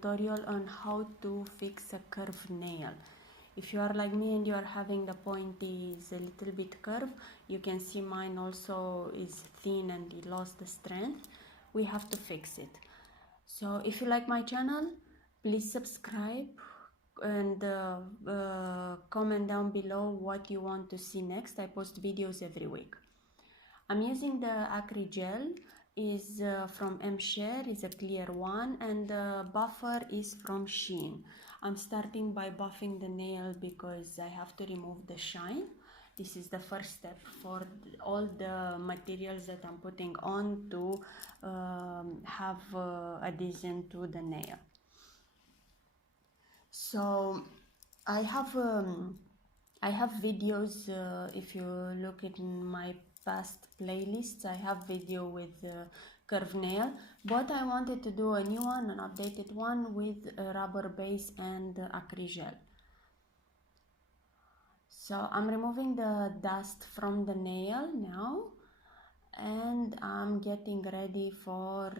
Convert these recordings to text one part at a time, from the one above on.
tutorial on how to fix a curved nail. If you are like me and you are having the point is a little bit curved, you can see mine also is thin and it lost the strength. We have to fix it. So if you like my channel, please subscribe and comment down below what you want to see next. I post videos every week. I'm using the Acrygel, is from MShare, is a clear one, and the buffer is from Shein. I'm starting by buffing the nail because I have to remove the shine. This is the first step for all the materials that I'm putting on to have adhesion to the nail. So I have videos. If you look at my past playlists, I have video with curved nail, but I wanted to do a new one, an updated one with rubber base and Acrygel. So I'm removing the dust from the nail now, and I'm getting ready for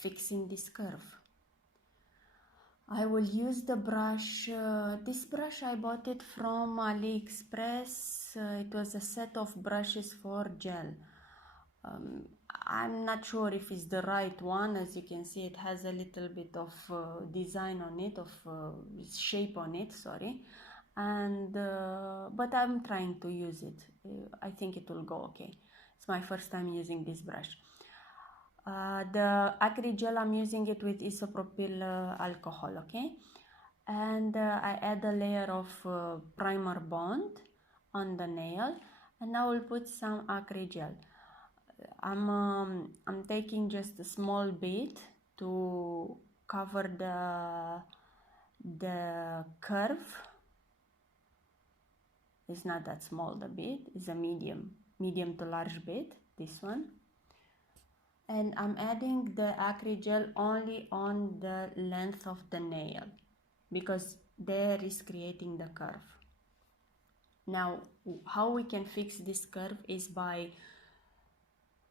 fixing this curve. I will use the brush. This brush I bought it from AliExpress. It was a set of brushes for gel. I'm not sure if it's the right one. As you can see, it has a little bit of design on it, of shape on it, sorry. And but I'm trying to use it. I think it will go okay. It's my first time using this brush. The Acrygel, I'm using it with isopropyl alcohol, okay? And I add a layer of primer bond on the nail, and I will put some Acrygel. I'm taking just a small bit to cover the curve. It's not that small, the bit. It's a medium to large bit, this one. And I'm adding the Acrygel only on the length of the nail because there is creating the curve. Now, how we can fix this curve is by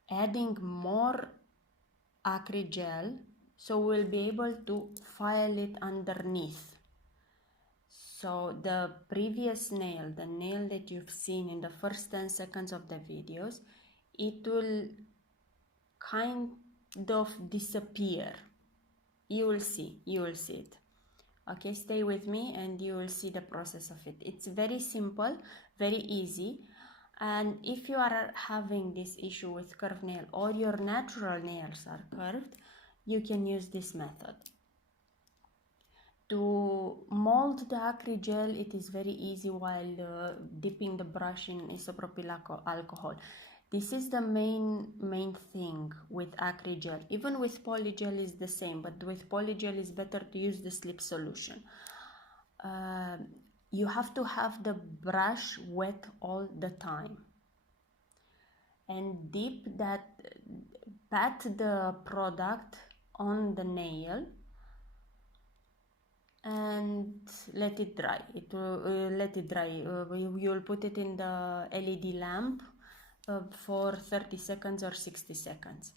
adding more Acrygel, so we'll be able to file it underneath. So the previous nail, the nail that you've seen in the first 10 seconds of the videos, it will kind of disappear. You will see it. Okay, stay with me and you will see the process of it. It's very simple, very easy. And if you are having this issue with curved nail or your natural nails are curved, you can use this method. To mold the Acrygel, it is very easy while dipping the brush in isopropyl alcohol. This is the main thing with Acrygel. Even with polygel is the same, but with polygel is better to use the slip solution. You have to have the brush wet all the time. And pat the product on the nail and let it dry. You will put it in the LED lamp for 30 seconds or 60 seconds.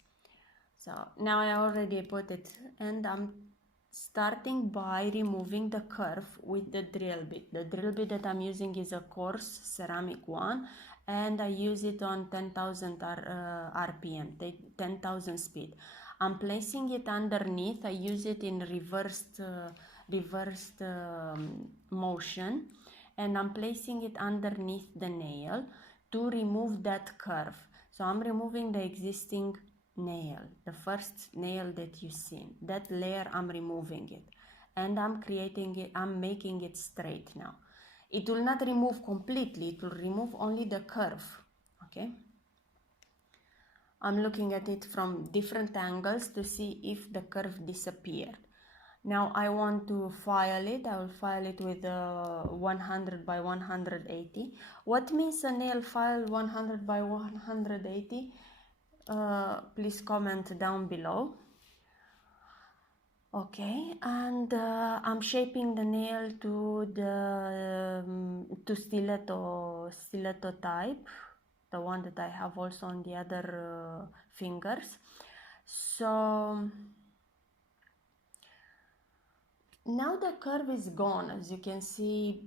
So now I already put it, and I'm starting by removing the curve with the drill bit. The drill bit that I'm using is a coarse ceramic one, and I use it on 10,000 RPM, 10,000 speed. I'm placing it underneath. I use it in reversed motion, and I'm placing it underneath the nail to remove that curve. So I'm removing the existing nail, the first nail that you see. That layer, I'm removing it, and I'm making it straight now. It will not remove completely, it will remove only the curve, okay? I'm looking at it from different angles to see if the curve disappeared. Now I want to file it. I will file it with 100 by 180. What means a nail file 100 by 180? Please comment down below. Okay, and I'm shaping the nail to the stiletto type, the one that I have also on the other fingers. So Now the curve is gone. As you can see,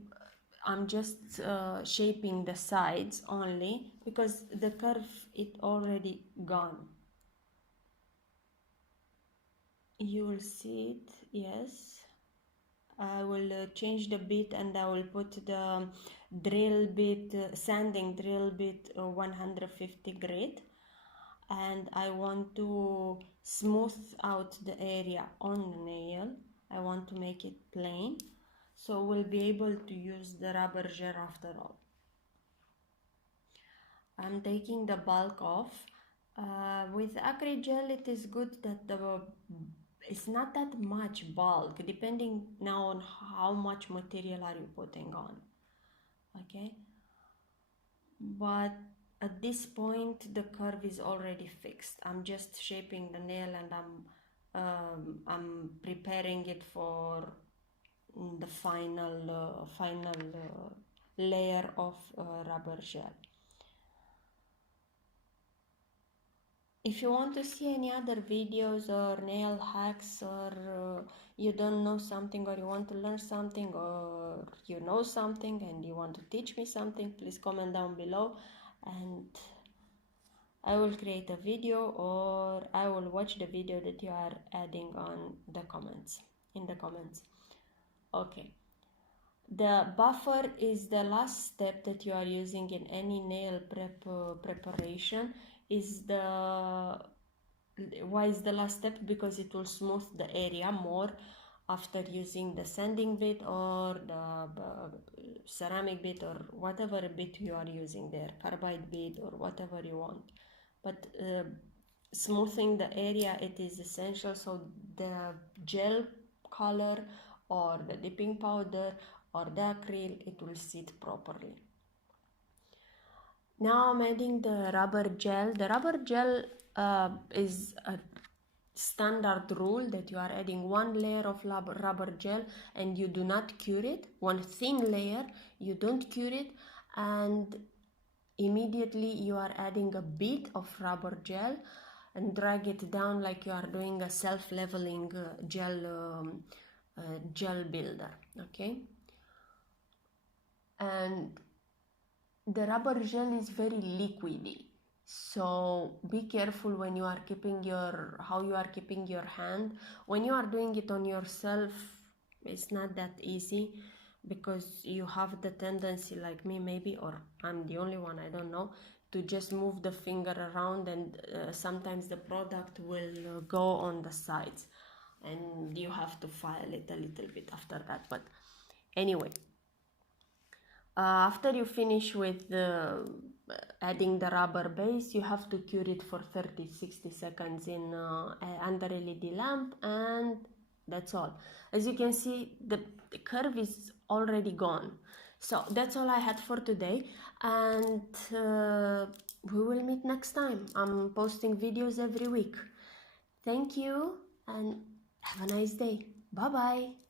I'm just shaping the sides only because the curve it already gone. You will see it, yes. I will change the bit and I will put the drill bit, sanding drill bit 150 grit, and I want to smooth out the area on the nail. I want to make it plain, so we'll be able to use the rubber gel after all. I'm taking the bulk off. With Acrygel it is good that it's not that much bulk, depending now on how much material are you putting on, okay? But at this point the curve is already fixed. I'm just shaping the nail and I'm preparing it for the final layer of rubber gel. If you want to see any other videos or nail hacks, or you don't know something, or you want to learn something, or you know something and you want to teach me something, please comment down below and I will create a video, or I will watch the video that you are adding on the comments, in the comments. Okay. The buffer is the last step that you are using in any nail preparation. Why is the last step? Because it will smooth the area more after using the sanding bit or the ceramic bit or whatever bit you are using there, carbide bit or whatever you want. But smoothing the area, it is essential, so the gel color or the dipping powder or the acryl, it will sit properly. Now I'm adding the rubber gel. The rubber gel is a standard rule that you are adding one layer of rubber gel and you do not cure it, one thin layer, you don't cure it, and immediately you are adding a bit of rubber gel and drag it down like you are doing a self-leveling gel builder, okay? And the rubber gel is very liquidy, so be careful when you are keeping how you are keeping your hand. When you are doing it on yourself, it's not that easy because you have the tendency, like me maybe, or I'm the only one, I don't know, to just move the finger around, and sometimes the product will go on the sides and you have to file it a little bit after that. But anyway, after you finish with adding the rubber base, you have to cure it for 30-60 seconds in under LED lamp, and that's all. As you can see, the curve is already gone. So that's all I had for today, and we will meet next time. I'm posting videos every week. Thank you and have a nice day. Bye bye.